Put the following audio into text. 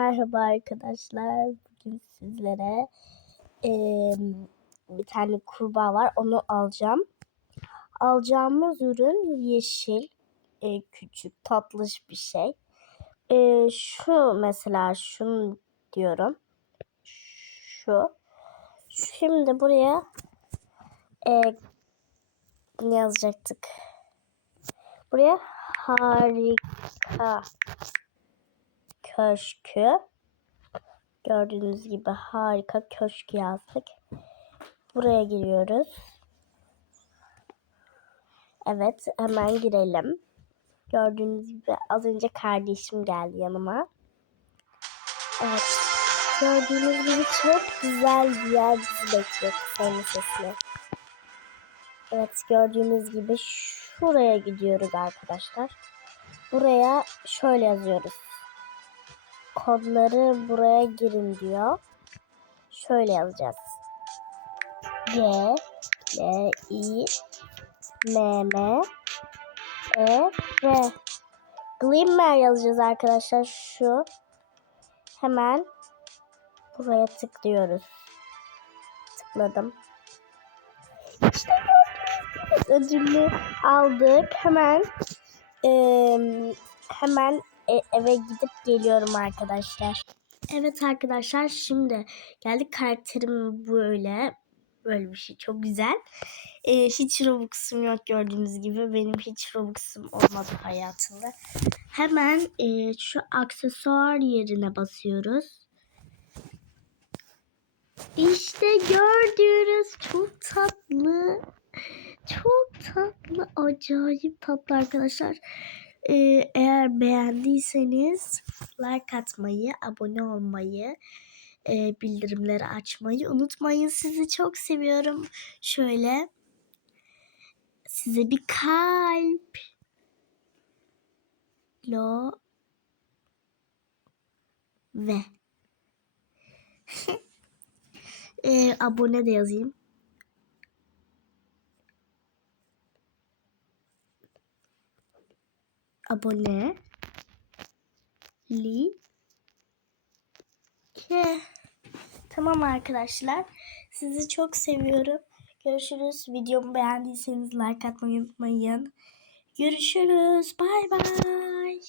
merhaba arkadaşlar. Bugün sizlere eee, bir tane kurbağa var. Onu alacağım. Alacağımız ürün yeşil, eee, küçük, tatlış bir şey. Eee, şu mesela şunu diyorum. Şu. Şimdi buraya eee, ne yazacaktık? Buraya harika köşkü. Gördüğünüz gibi harika köşkü yazdık. Buraya giriyoruz. Evet hemen girelim. Gördüğünüz gibi az önce kardeşim geldi yanıma. Evet. Gördüğünüz gibi çok güzel bir yer bizi bekliyor kısa sesle. Evet gördüğünüz gibi şuraya gidiyoruz arkadaşlar. Buraya şöyle yazıyoruz kodları buraya girin diyor. Şöyle yazacağız. G L I M M E R Glimmer yazacağız arkadaşlar şu. Hemen buraya tıklıyoruz. Tıkladım. İşte ödülü aldık. Hemen eee, hemen e- eve gidip geliyorum arkadaşlar. Evet arkadaşlar şimdi geldik karakterim böyle. Böyle bir şey çok güzel. Ee, hiç Robux'um yok gördüğünüz gibi. Benim hiç Robux'um olmadı hayatımda. Hemen e, şu aksesuar yerine basıyoruz. İşte gördüğünüz çok tatlı. Çok tatlı. Acayip tatlı arkadaşlar. Ee, eğer beğendiyseniz like atmayı, abone olmayı, e, bildirimleri açmayı unutmayın. Sizi çok seviyorum. Şöyle size bir kalp. Lo ve e, abone de yazayım. Abone li ke. Tamam arkadaşlar. Sizi çok seviyorum. Görüşürüz. Videomu beğendiyseniz like atmayı unutmayın. Görüşürüz. Bay bay.